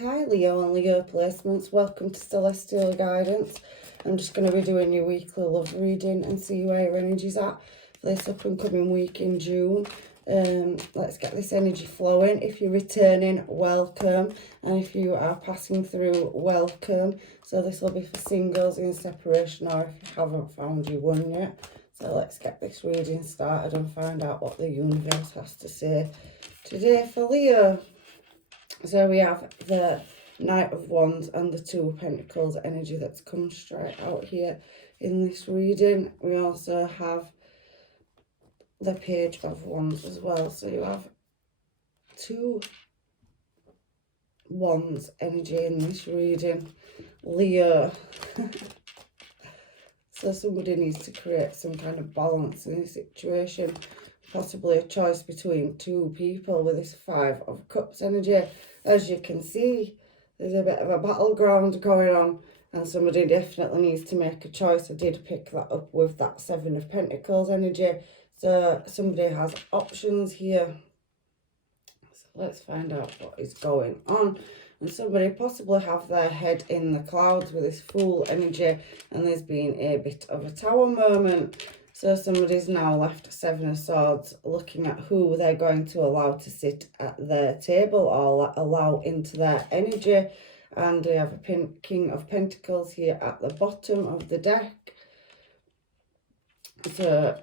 Hi Leo and Leo placements, welcome to Celestial Guidance. I'm just going to be doing your weekly love reading and see where your energy's at for this up and coming week in June. Let's get this energy flowing. If you're returning, welcome, and if you are passing through, welcome. So this will be for singles in separation, or if you haven't found your one yet. So let's get this reading started and find out what the universe has to say today for Leo. So we have the Knight of Wands and the Two of Pentacles energy that's come straight out here in this reading. We also have the Page of Wands as well. So you have two Wands energy in this reading, Leo. So somebody needs to create some kind of balance in this situation. Possibly a choice between two people with this Five of Cups energy. As you can see, there's a bit of a battleground going on, and somebody definitely needs to make a choice. I did pick that up with that Seven of Pentacles energy. So somebody has options here. So let's find out what is going on. And somebody possibly have their head in the clouds with this Fool energy, and there's been a bit of a Tower moment. So somebody's now left Seven of Swords looking at who they're going to allow to sit at their table or allow into their energy. And we have a King of Pentacles here at the bottom of the deck. So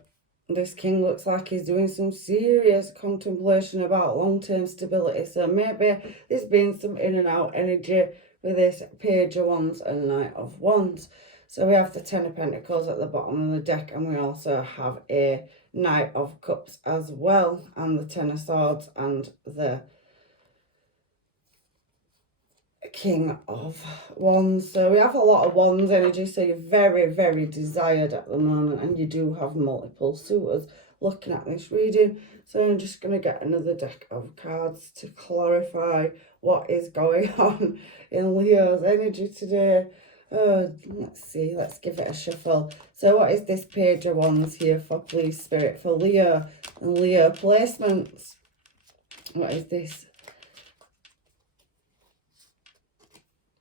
this king looks like he's doing some serious contemplation about long-term stability. So maybe there's been some in and out energy with this Page of Wands and Knight of Wands. So we have the Ten of Pentacles at the bottom of the deck, and we also have a Knight of Cups as well, and the Ten of Swords and the King of Wands. So we have a lot of Wands energy, so you're very, very desired at the moment, and you do have multiple suitors looking at this reading. So I'm just going to get another deck of cards to clarify what is going on in Leo's energy today. Let's see, let's give it a shuffle. So what is this Page of Wands here for, please, Spirit, for Leo and Leo placements? What is this?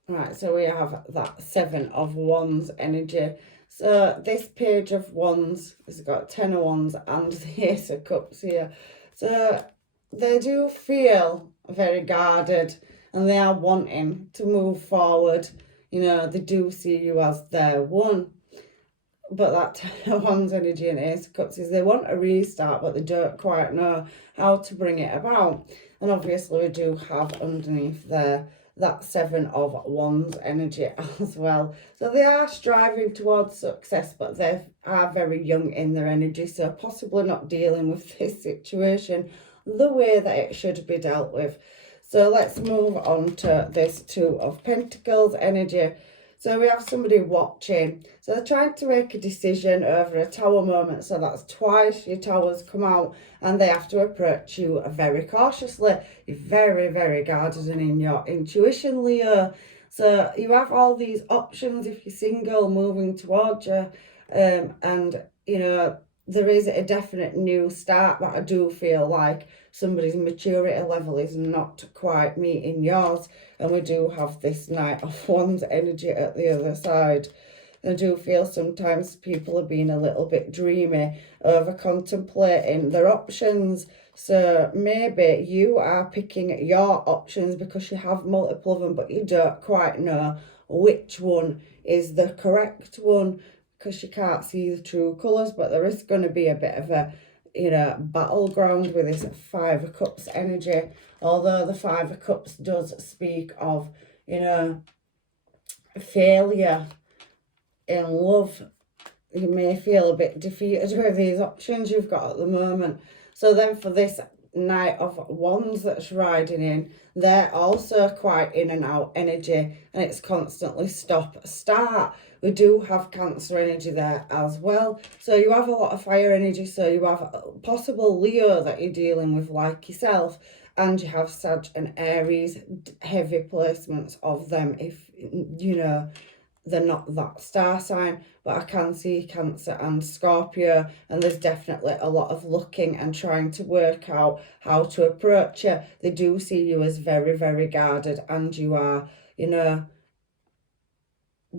Right, so we have that Seven of Wands energy. So this Page of Wands has got Ten of Wands and the Ace of Cups here. So they do feel very guarded, and they are wanting to move forward. You know, they do see you as their one. But that Ten of Wands energy and Ace of Cups is they want a restart, but they don't quite know how to bring it about. And obviously we do have underneath there that Seven of Wands energy as well. So they are striving towards success, but they are very young in their energy, so possibly not dealing with this situation the way that it should be dealt with. So let's move on to this Two of Pentacles energy. So we have somebody watching. So they're trying to make a decision over a tower moment. So that's twice your towers come out, and they have to approach you very cautiously. You're very, very guarded and in your intuition, Leo. So you have all these options if you're single moving towards you. And, you know, there is a definite new start, but I do feel like somebody's maturity level is not quite meeting yours. And we do have this Knight of Wands energy at the other side. I do feel sometimes people are being a little bit dreamy over contemplating their options. So maybe you are picking your options because you have multiple of them, but you don't quite know which one is the correct one, because you can't see the true colours. But there is going to be a bit of a, you know, battleground with this Five of Cups energy. Although the Five of Cups does speak of, you know, failure in love. You may feel a bit defeated with these options you've got at the moment. So then for this Knight of Wands that's riding in, they're also quite in and out energy, and it's constantly stop start. We do have Cancer energy there as well. So you have a lot of fire energy. So you have possible Leo that you're dealing with like yourself, and you have Sag and Aries, heavy placements of them if, you know, they're not that star sign, but I can see Cancer and Scorpio, and there's definitely a lot of looking and trying to work out how to approach you. They do see you as very, very guarded, and you are, you know,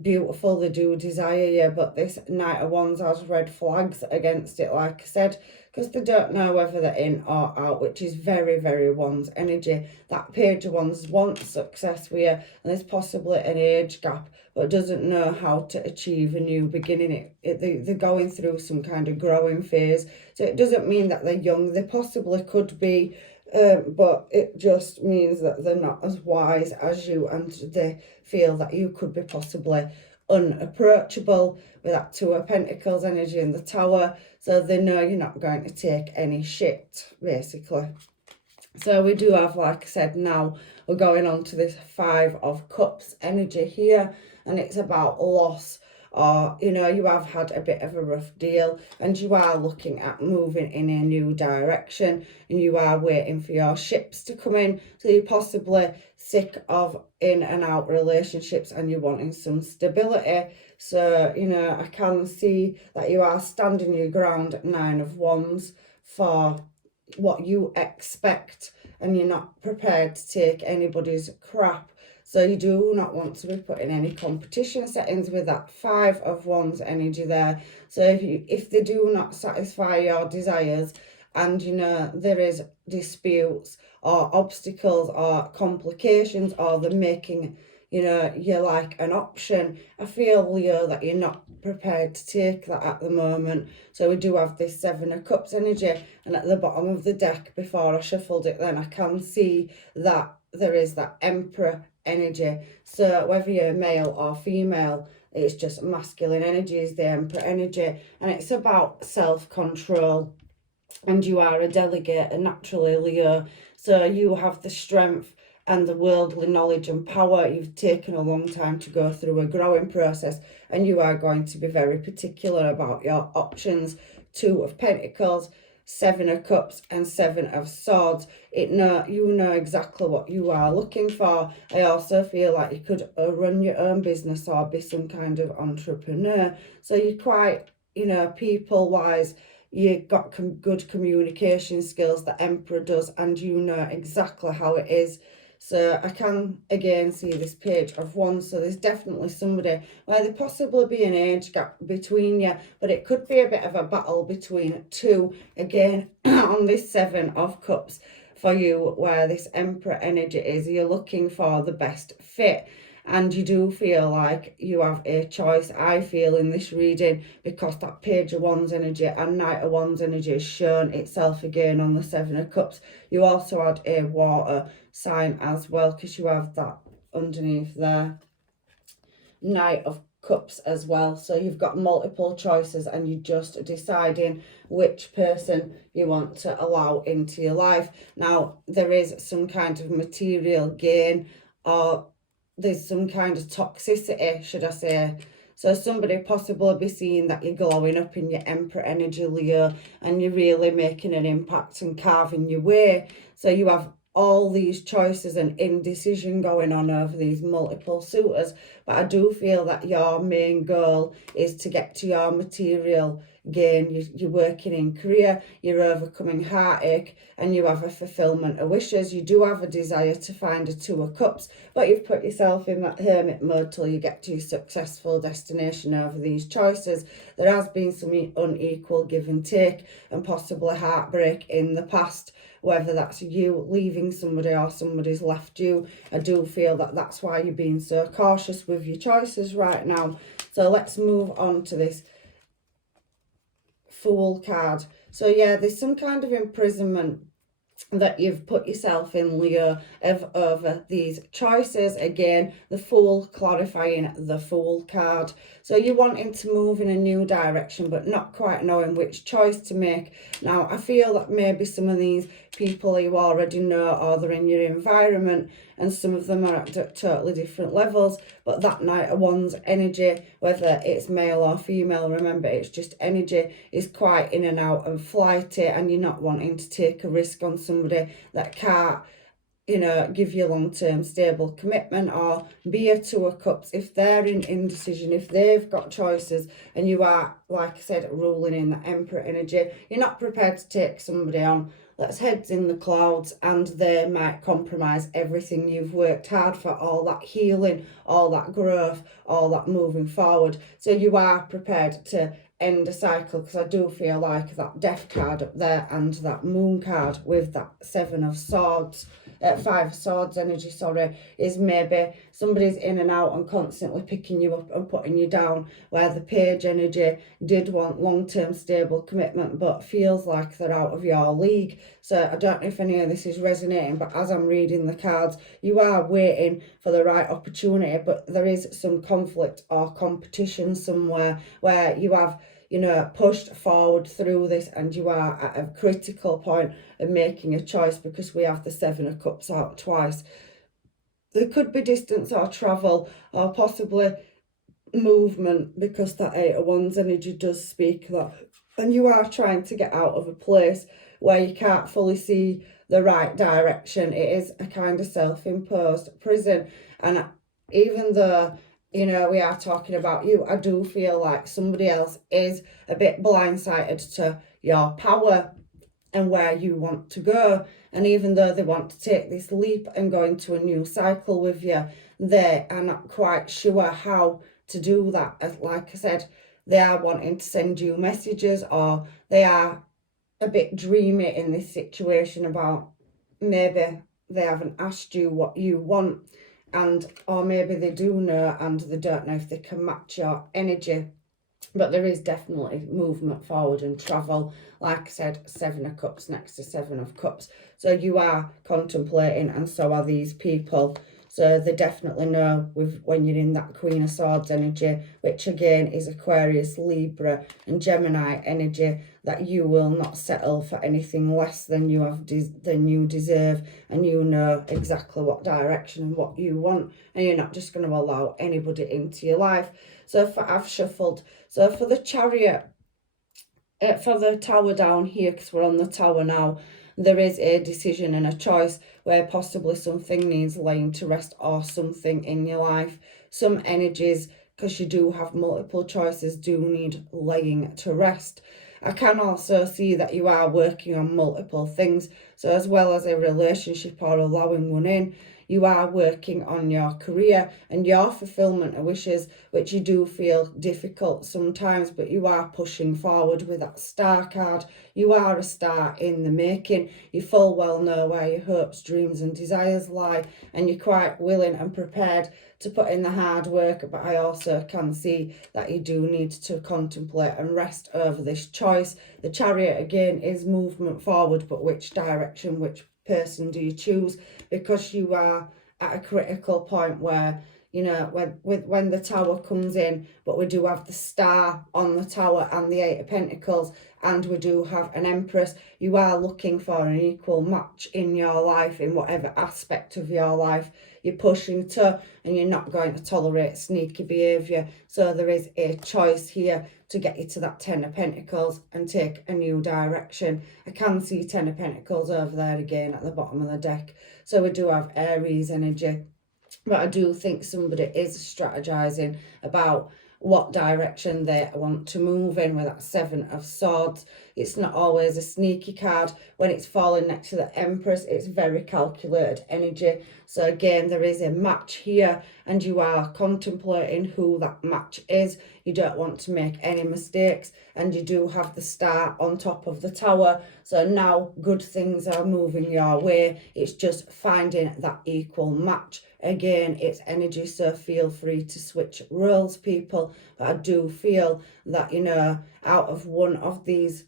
beautiful. They do desire you, but this Knight of Wands has red flags against it, like I said, because they don't know whether they're in or out, which is very, very Wands energy. That Page of Wands wants success with you, and there's possibly an age gap, but doesn't know how to achieve a new beginning. They're going through some kind of growing phase, so it doesn't mean that they're young. They possibly could be, but it just means that they're not as wise as you, and they feel that you could be possibly unapproachable with that Two of Pentacles energy in the Tower. So they know you're not going to take any shit, basically. So we do have, like I said, now we're going on to this Five of Cups energy here, and it's about loss, or, you know, you have had a bit of a rough deal and you are looking at moving in a new direction, and you are waiting for your ships to come in. So you're possibly sick of in and out relationships and you're wanting some stability. So, you know, I can see that you are standing your ground, Nine of Wands, for what you expect, and you're not prepared to take anybody's crap. So you do not want to be put in any competition settings with that Five of Wands energy there. So if they do not satisfy your desires, and, you know, there is disputes or obstacles or complications, or they're making, you know, you're like an option, I feel, Leo, that you're not prepared to take that at the moment. So we do have this Seven of Cups energy, and at the bottom of the deck, before I shuffled it then, I can see that there is that Emperor energy. So whether you're male or female, it's just masculine energy is the Emperor energy, and it's about self-control. And you are a delegator naturally, Leo, so you have the strength and the worldly knowledge and power. You've taken a long time to go through a growing process, and you are going to be very particular about your options. Two of Pentacles, Seven of Cups, and Seven of Swords. You know exactly what you are looking for. I also feel like you could run your own business or be some kind of entrepreneur. So you're quite, you know, people-wise, you got good communication skills, the Emperor does, and you know exactly how it is. So I can again see this Page of Wands. So there's definitely somebody where there possibly be an age gap between you, but it could be a bit of a battle between two again on this Seven of Cups for you, where this Emperor energy is. You're looking for the best fit, and you do feel like you have a choice, I feel, in this reading, because that Page of Wands energy and Knight of Wands energy has shown itself again on the Seven of Cups. You also had a water sign as well, because you have that underneath there, Knight of Cups as well. So you've got multiple choices, and you're just deciding which person you want to allow into your life. Now, there is some kind of material gain, or there's some kind of toxicity, should I say. So somebody possibly be seeing that you're glowing up in your Emperor energy, Leo, and you're really making an impact and carving your way. So you have all these choices and indecision going on over these multiple suitors, but I do feel that your main goal is to get to your material gain. You're working in career, you're overcoming heartache, and you have a fulfillment of wishes. You do have a desire to find a Two of Cups, but you've put yourself in that hermit mode till you get to your successful destination over these choices. There has been some unequal give and take, and possibly heartbreak in the past, whether that's you leaving somebody or somebody's left you. I do feel that that's why you're being so cautious with your choices right now. So let's move on to this Fool card. So yeah, there's some kind of imprisonment that you've put yourself in, Leo, over these choices. Again, the Fool clarifying the Fool card. So you're wanting to move in a new direction, but not quite knowing which choice to make. Now, I feel that maybe some of these people you already know, or they're in your environment, and some of them are at totally different levels. But that Knight of Wands energy, whether it's male or female, remember, it's just energy, is quite in and out and flighty, and you're not wanting to take a risk on somebody that can't you know, give you long-term stable commitment, or be a Two of Cups if they're in indecision, if they've got choices and you are, like I said, ruling in the Emperor energy. You're not prepared to take somebody on that's heads in the clouds, and they might compromise everything you've worked hard for, all that healing, all that growth, all that moving forward. So you are prepared to end a cycle, because I do feel like that Death card up there and that Moon card with that Seven of Swords, Five of Swords energy, sorry, is maybe somebody's in and out and constantly picking you up and putting you down, where the Page energy did want long-term stable commitment but feels like they're out of your league. So I don't know if any of this is resonating, but as I'm reading the cards, you are waiting for the right opportunity, but there is some conflict or competition somewhere where you have, you know, pushed forward through this, and you are at a critical point of making a choice, because we have the Seven of Cups out twice. There could be distance or travel, or possibly movement, because that Eight of Wands energy does speak that. And you are trying to get out of a place where you can't fully see the right direction. It is a kind of self-imposed prison. And even though, you know, we are talking about you, I do feel like somebody else is a bit blindsided to your power and where you want to go. And even though they want to take this leap and go into a new cycle with you, they are not quite sure how to do that. As like I said, they are wanting to send you messages, or they are a bit dreamy in this situation about maybe they haven't asked you what you want, and or maybe they do know and they don't know if they can match your energy. But there is definitely movement forward and travel. Like I said, Seven of Cups next to Seven of Cups. So you are contemplating, and so are these people. So they definitely know with when you're in that Queen of Swords energy, which again is Aquarius, Libra and Gemini energy, that you will not settle for anything less than you have than you deserve, and you know exactly what direction and what you want, and you're not just going to allow anybody into your life. So I've shuffled. So for the Chariot, for the Tower down here, because we're on the Tower now, there is a decision and a choice where possibly something needs laying to rest, or something in your life. Some energies, because you do have multiple choices, do need laying to rest. I can also see that you are working on multiple things. So as well as a relationship or allowing one in, you are working on your career and your fulfillment of wishes, which you do feel difficult sometimes, but you are pushing forward with that Star card. You are a star in the making. You full well know where your hopes, dreams and desires lie, and you're quite willing and prepared to put in the hard work. But I also can see that you do need to contemplate and rest over this choice. The Chariot again is movement forward, but which direction, which person do you choose? Because you are at a critical point where, you know, when the Tower comes in, but we do have the Star on the Tower and the Eight of Pentacles, and we do have an Empress. You are looking for an equal match in your life, in whatever aspect of your life you're pushing to, and you're not going to tolerate sneaky behaviour. So there is a choice here to get you to that Ten of Pentacles and take a new direction. I can see Ten of Pentacles over there again at the bottom of the deck. So we do have Aries energy. But I do think somebody is strategizing about what direction they want to move in with that Seven of Swords. It's not always a sneaky card. When it's falling next to the Empress, it's very calculated energy. So again, there is a match here, and you are contemplating who that match is. You don't want to make any mistakes, and you do have the Star on top of the Tower. So now good things are moving your way. It's just finding that equal match. Again, it's energy, so feel free to switch roles, people. But I do feel that, you know, out of one of these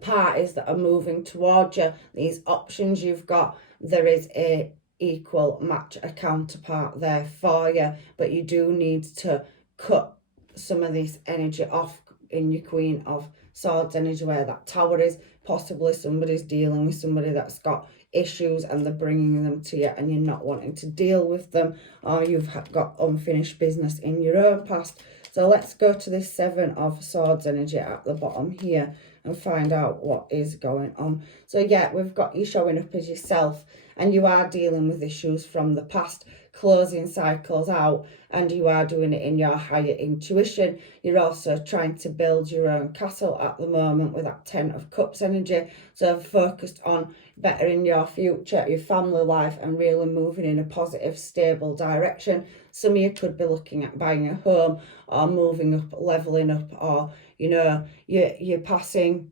parties that are moving towards you, these options you've got, there is a equal match, a counterpart there for you. But you do need to cut some of this energy off in your Queen of Swords energy, where that Tower is. Possibly somebody's dealing with somebody that's got issues and they're bringing them to you, and you're not wanting to deal with them, or you've got unfinished business in your own past. So let's go to this Seven of Swords energy at the bottom here and find out what is going on. So yeah, we've got you showing up as yourself, and you are dealing with issues from the past, closing cycles out, and you are doing it in your higher intuition. You're also trying to build your own castle at the moment with that 10 of Cups energy, so focused on bettering your future, your family life, and really moving in a positive, stable direction. Some of you could be looking at buying a home or moving up, leveling up, or you're passing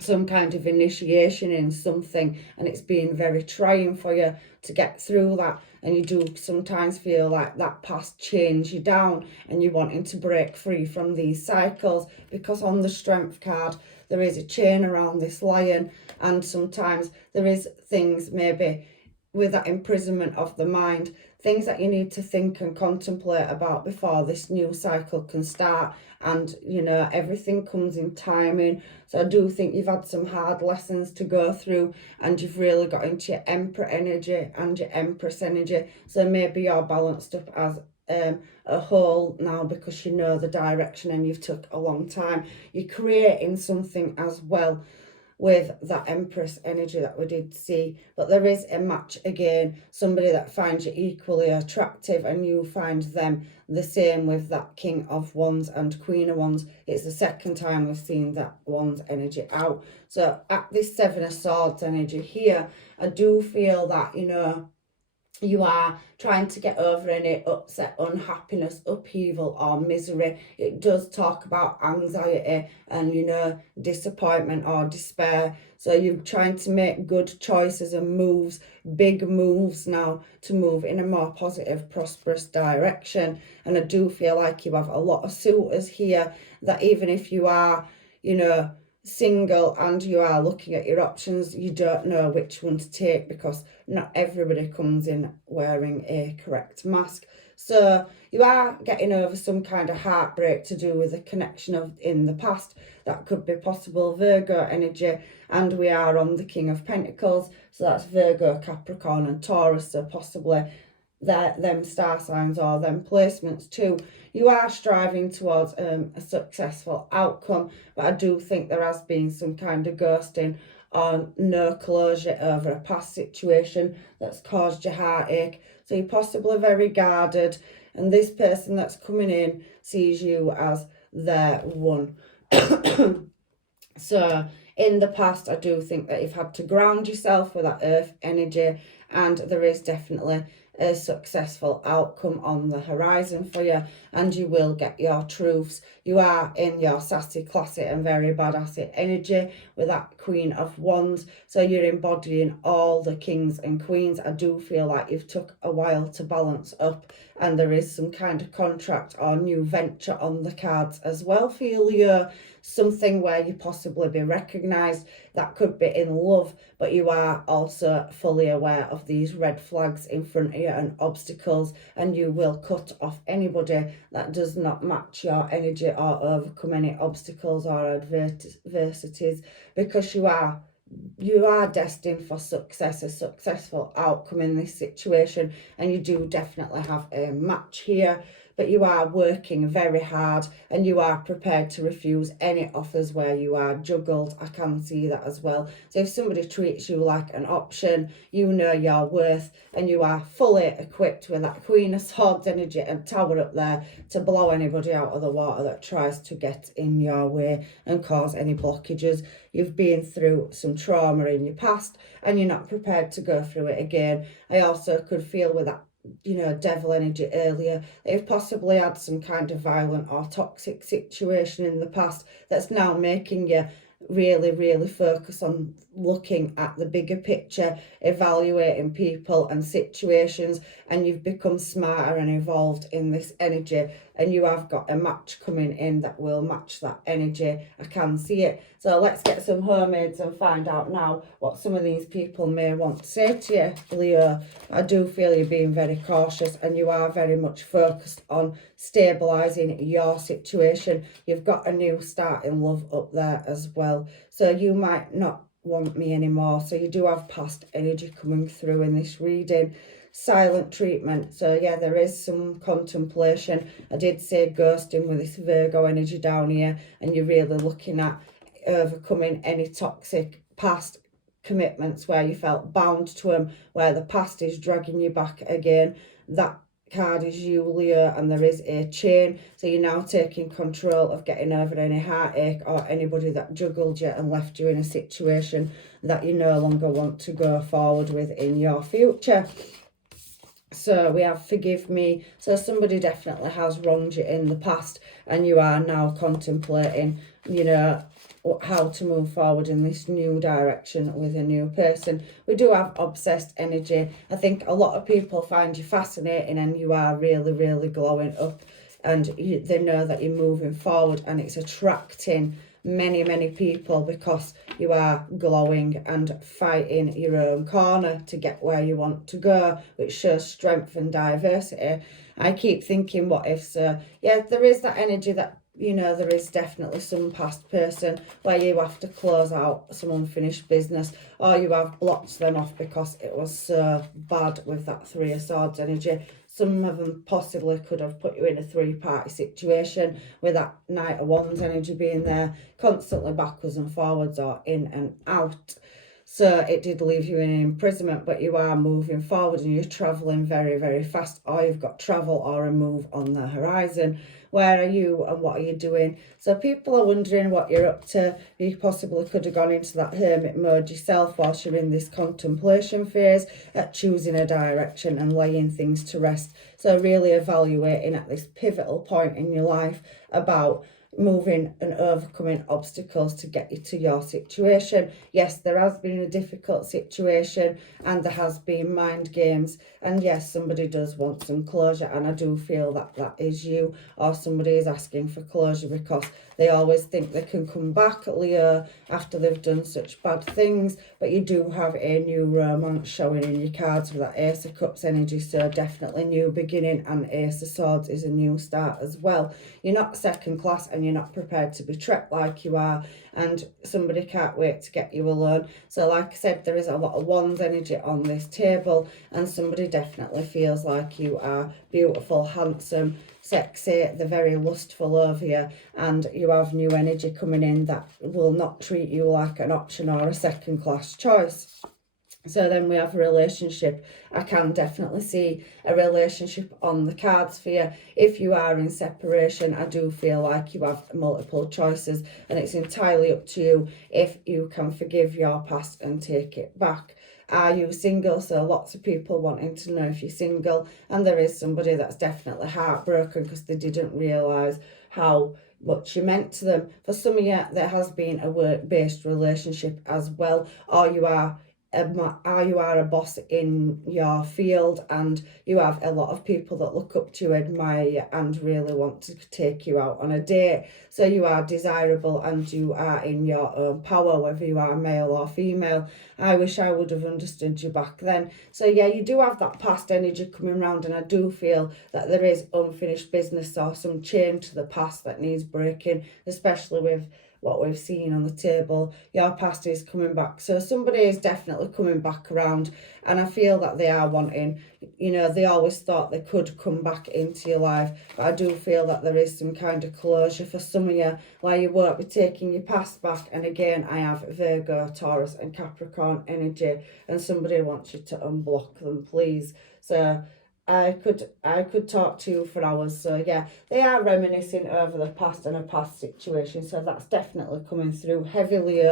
some kind of initiation in something, and it's been very trying for you to get through that, and you do sometimes feel like that past chains you down and you're wanting to break free from these cycles, because on the Strength card there is a chain around this lion, and sometimes there is things maybe with that imprisonment of the mind, things that you need to think and contemplate about before this new cycle can start. And everything comes in timing, so I do think you've had some hard lessons to go through, and you've really got into your Emperor energy and your Empress energy, so maybe you're balanced up as a whole now, because you know the direction and you've took a long time. You're creating something as well with that Empress energy that we did see, but there is a match again, somebody that finds you equally attractive and you find them the same, with that King of Wands and Queen of Wands. It's the second time we've seen that Wands energy out. So at this Seven of Swords energy here, I do feel that you are trying to get over any upset, unhappiness, upheaval or misery. It does talk about anxiety and disappointment or despair, so you're trying to make good choices and moves, big moves now, to move in a more positive, prosperous direction. And I do feel like you have a lot of suitors here, that even if you are single and you are looking at your options, you don't know which one to take, because not everybody comes in wearing a correct mask. So you are getting over some kind of heartbreak to do with a connection in the past. That could be possible Virgo energy, and we are on the King of Pentacles, so that's Virgo, Capricorn and Taurus, so possibly them star signs or them placements too. You are striving towards a successful outcome, but I do think there has been some kind of ghosting or no closure over a past situation that's caused you heartache. So you're possibly very guarded, and this person that's coming in sees you as their one. So in the past, I do think that you've had to ground yourself with that earth energy, and there is definitely a successful outcome on the horizon for you, and you will get your truths. You are in your sassy, classy and very badassy energy with that Queen of Wands, so you're embodying all the kings and queens. I do feel like you've took a while to balance up, and there is some kind of contract or new venture on the cards as well for you. Something where you possibly be recognised. That could be in love, but you are also fully aware of these red flags in front of you and obstacles, and you will cut off anybody that does not match your energy or overcome any obstacles or adversities, because you are destined for success, a successful outcome in this situation, and you do definitely have a match here. But you are working very hard, and you are prepared to refuse any offers where you are juggled. I can see that as well. So if somebody treats you like an option, you know your worth, and you are fully equipped with that Queen of Swords energy and Tower up there to blow anybody out of the water that tries to get in your way and cause any blockages. You've been through some trauma in your past, and you're not prepared to go through it again. I also could feel with that devil energy earlier, they've possibly had some kind of violent or toxic situation in the past that's now making you really focus on looking at the bigger picture, evaluating people and situations, and you've become smarter and evolved in this energy, and you have got a match coming in that will match that energy. I can see it. So let's get some mermaids and find out now what some of these people may want to say to you, Leo. I do feel you're being very cautious, and you are very much focused on stabilising your situation. You've got a new start in love up there as well, so you might not want me anymore. So you do have past energy coming through in this reading. Silent treatment, so yeah, there is some contemplation. I did say ghosting with this Virgo energy down here, and you're really looking at overcoming any toxic past commitments where you felt bound to them, where the past is dragging you back again. That card is you, Leo, and there is a chain. So you're now taking control of getting over any heartache or anybody that juggled you and left you in a situation that you no longer want to go forward with in your future. So we have forgive me. So somebody definitely has wronged you in the past, and you are now contemplating, you know, how to move forward in this new direction with a new person. We do have obsessed energy. I think a lot of people find you fascinating, and you are really, really glowing up, and they know that you're moving forward, and it's attracting many people because you are glowing and fighting your own corner to get where you want to go, which shows strength and diversity. I keep thinking, what if? So yeah, there is that energy that, you know, there is definitely some past person where you have to close out some unfinished business, or you have blocked them off because it was so bad with that Three of Swords energy. Some of them possibly could have put you in a three-party situation with that Knight of Wands energy being there, constantly backwards and forwards or in and out. So it did leave you in imprisonment, but you are moving forward and you're travelling very fast, or you've got travel or a move on the horizon. Where are you and what are you doing? So people are wondering what you're up to. You possibly could have gone into that hermit mode yourself whilst you're in this contemplation phase, at choosing a direction and laying things to rest. So really evaluating at this pivotal point in your life about moving and overcoming obstacles to get you to your situation. Yes, there has been a difficult situation and there has been mind games, and yes, somebody does want some closure, and I do feel that that is you, or somebody is asking for closure because they always think they can come back, Leo, after they've done such bad things. But you do have a new romance showing in your cards with that Ace of Cups energy, so definitely new beginning, and Ace of Swords is a new start as well. You're not second class and you're not prepared to be treated like you are, and somebody can't wait to get you alone. So like I said, there is a lot of Wands energy on this table, and somebody definitely feels like you are beautiful, handsome, sexy, they're very lustful over you, and you have new energy coming in that will not treat you like an option or a second class choice. So then we have a relationship. I can definitely see a relationship on the cards for you. If you are in separation, I do feel like you have multiple choices, and it's entirely up to you if you can forgive your past and take it back. Are you single? So lots of people wanting to know if you're single, and there is somebody that's definitely heartbroken because they didn't realise how much you meant to them. For some of you, there has been a work-based relationship as well, or you are a boss in your field and you have a lot of people that look up to you, admire you, and really want to take you out on a date. So you are desirable and you are in your own power, whether you are male or female. I wish I would have understood you back then. So yeah, you do have that past energy coming round, and I do feel that there is unfinished business or some chain to the past that needs breaking, especially with what we've seen on the table. Your past is coming back, so somebody is definitely coming back around, and I feel that they are wanting, you know, they always thought they could come back into your life, but I do feel that there is some kind of closure for some of you where you won't be taking your past back. And again, I have Virgo, Taurus and Capricorn energy, and somebody wants you to unblock them, please. So I could talk to you for hours. So yeah, they are reminiscing over the past and a past situation. So that's definitely coming through heavily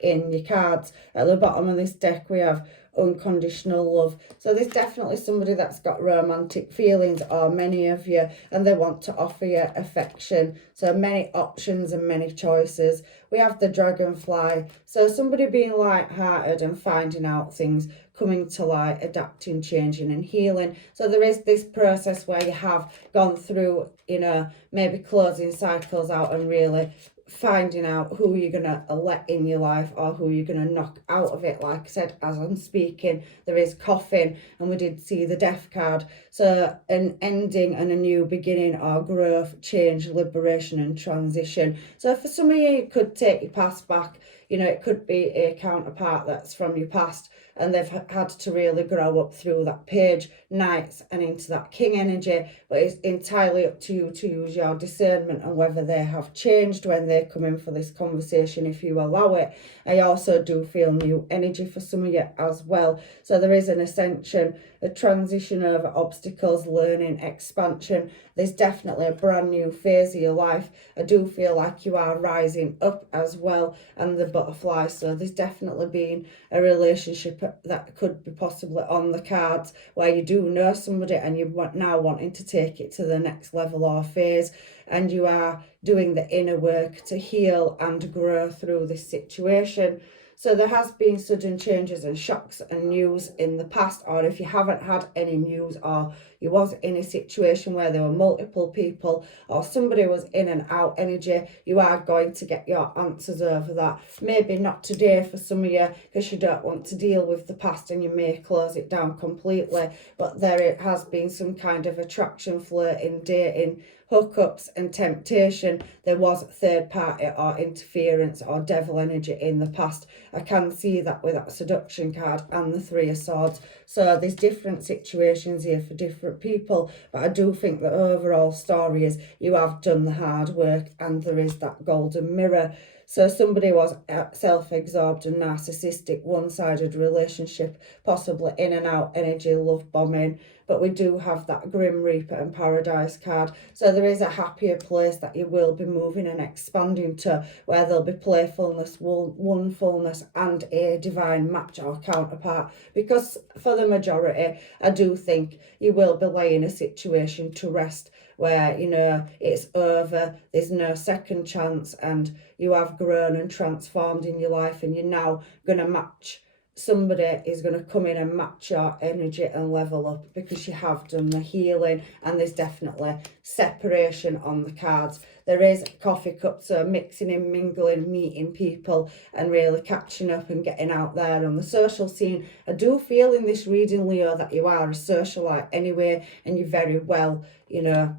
in your cards. At the bottom of this deck, we have unconditional love. So there's definitely somebody that's got romantic feelings, or many of you, and they want to offer you affection. So many options and many choices. We have the dragonfly. So somebody being light-hearted and finding out things, coming to light, adapting, changing and healing. So there is this process where you have gone through, you know, maybe closing cycles out and really finding out who you're going to let in your life or who you're going to knock out of it. Like I said, as I'm speaking, there is coffin, and we did see the death card. So an ending and a new beginning, or growth, change, liberation and transition. So for some of you, you could take your past back. You know, it could be a counterpart that's from your past, and they've had to really grow up through that page, knights, and into that king energy. But it's entirely up to you to use your discernment and whether they have changed when they come in for this conversation, if you allow it. I also do feel new energy for some of you as well. So there is an ascension, a transition over obstacles, learning, expansion. There's definitely a brand new phase of your life. I do feel like you are rising up as well, and the butterfly. So there's definitely been a relationship that could be possibly on the cards where you do know somebody and you're now wanting to take it to the next level or phase, and you are doing the inner work to heal and grow through this situation. So there has been sudden changes and shocks and news in the past, or if you haven't had any news, or you was in a situation where there were multiple people or somebody was in and out energy, you are going to get your answers over that. Maybe not today for some of you, because you don't want to deal with the past and you may close it down completely, but there has been some kind of attraction, flirting, dating, hookups and temptation. There was third party or interference or devil energy in the past. I can see that with that seduction card and the Three of Swords. So there's different situations here for different people, but I do think the overall story is you have done the hard work, and there is that golden mirror. So somebody was self-absorbed and narcissistic, one-sided relationship, possibly in and out energy, love bombing. But we do have that Grim Reaper and Paradise card. So there is a happier place that you will be moving and expanding to, where there'll be playfulness, wonderfulness, and a divine match or counterpart. Because for the majority, I do think you will be laying a situation to rest where, you know, it's over, there's no second chance, and you have grown and transformed in your life, and you're now going to match. Somebody is going to come in and match your energy and level up because you have done the healing, and there's definitely separation on the cards. There is coffee cups, so mixing and mingling, meeting people and really catching up and getting out there on the social scene. I do feel in this reading, Leo, that you are a socialite anyway, and you're very well, you know,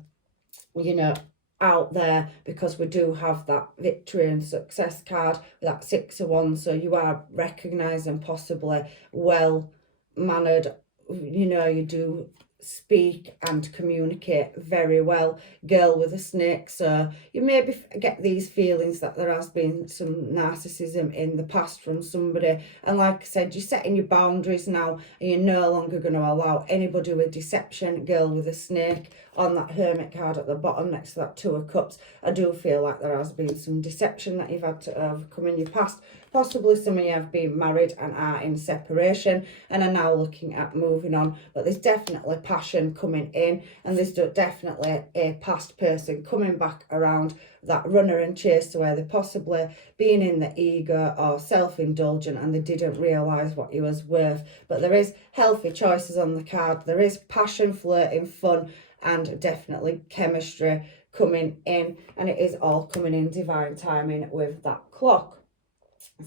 out there, because we do have that victory and success card with that Six of Wands. So you are recognised and possibly well mannered. You know, you do speak and communicate very well. Girl with a snake. So you maybe get these feelings that there has been some narcissism in the past from somebody, and like I said, you're setting your boundaries now, and you're no longer going to allow anybody with deception. Girl with a snake on that Hermit card at the bottom next to that Two of Cups. I do feel like there has been some deception that you've had to overcome in your past. Possibly some of you have been married and are in separation and are now looking at moving on. But there's definitely passion coming in, and there's definitely a past person coming back around, that runner and chaser, where they're possibly being in the ego or self-indulgent and they didn't realise what you was worth. But there is healthy choices on the card. There is passion, flirting, fun, and definitely chemistry coming in, and it is all coming in divine timing with that clock.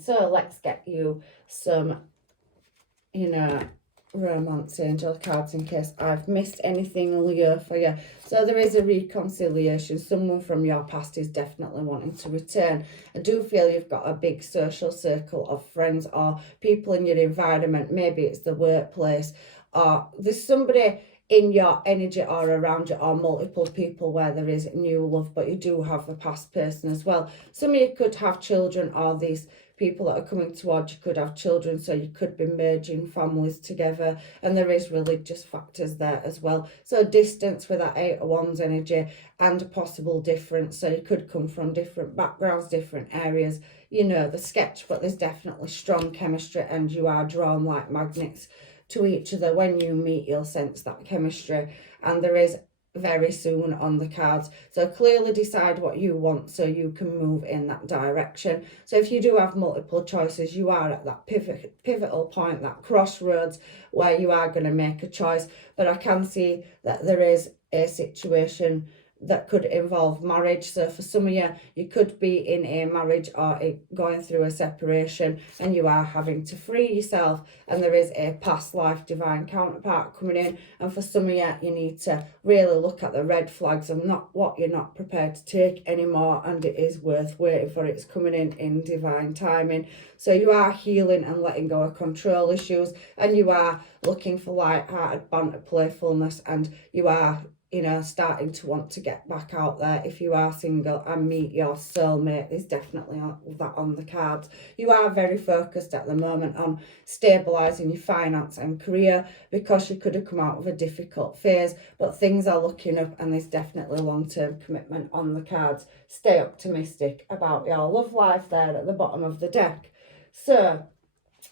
So let's get you some, you know, romance angel cards in case I've missed anything, Leo, for you. So there is a reconciliation. Someone from your past is definitely wanting to return. I do feel you've got a big social circle of friends or people in your environment. Maybe it's the workplace, or there's somebody in your energy or around you, or multiple people where there is new love, but you do have a past person as well. Some of you could have children, or these people that are coming towards you could have children, so you could be merging families together, and there is religious factors there as well. So distance with that Eight of Wands energy, and a possible difference, so you could come from different backgrounds, different areas, you know, the sketch. But there's definitely strong chemistry, and you are drawn like magnets to each other. When you meet, you'll sense that chemistry, and there is very soon on the cards. So clearly decide what you want so you can move in that direction. So if you do have multiple choices, you are at that pivotal point, that crossroads, where you are going to make a choice. But I can see that there is a situation that could involve marriage. So for some of you, you could be in a marriage or going through a separation, and you are having to free yourself, and there is a past life divine counterpart coming in. And for some of you, you need to really look at the red flags and not what you're not prepared to take anymore, and it is worth waiting for. It's coming in divine timing. So you are healing and letting go of control issues, and you are looking for light-hearted banter, playfulness, and you are, you know, starting to want to get back out there. If you are single and meet your soulmate, there's definitely that on the cards. You are very focused at the moment on stabilising your finance and career, because you could have come out of a difficult phase, but things are looking up, and there's definitely long-term commitment on the cards. Stay optimistic about your love life there at the bottom of the deck. So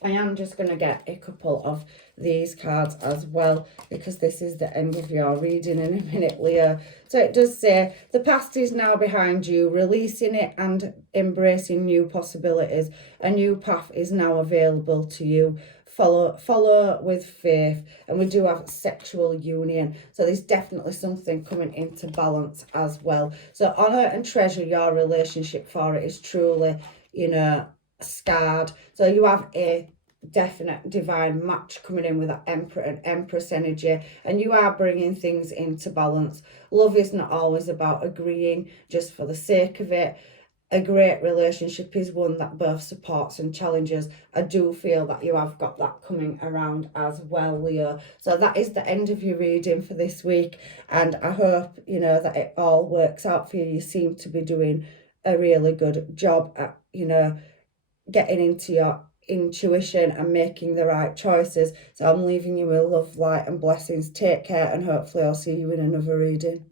I am just going to get a couple of these cards as well, because this is the end of your reading in a minute, Leo. So it does say, the past is now behind you, releasing it and embracing new possibilities. A new path is now available to you. Follow with faith. And we do have sexual union, so there's definitely something coming into balance as well. So honor and treasure your relationship, for it is truly, you know, scarred. So you have a definite divine match coming in with that Emperor and Empress energy, and you are bringing things into balance. Love is not always about agreeing just for the sake of it. A great relationship is one that both supports and challenges. I do feel that you have got that coming around as well, Leo. So that is the end of your reading for this week, and I hope, you know, that it all works out for you. You seem to be doing a really good job at, you know, getting into your intuition and making the right choices. So I'm leaving you with love, light and blessings. Take care, and hopefully I'll see you in another reading.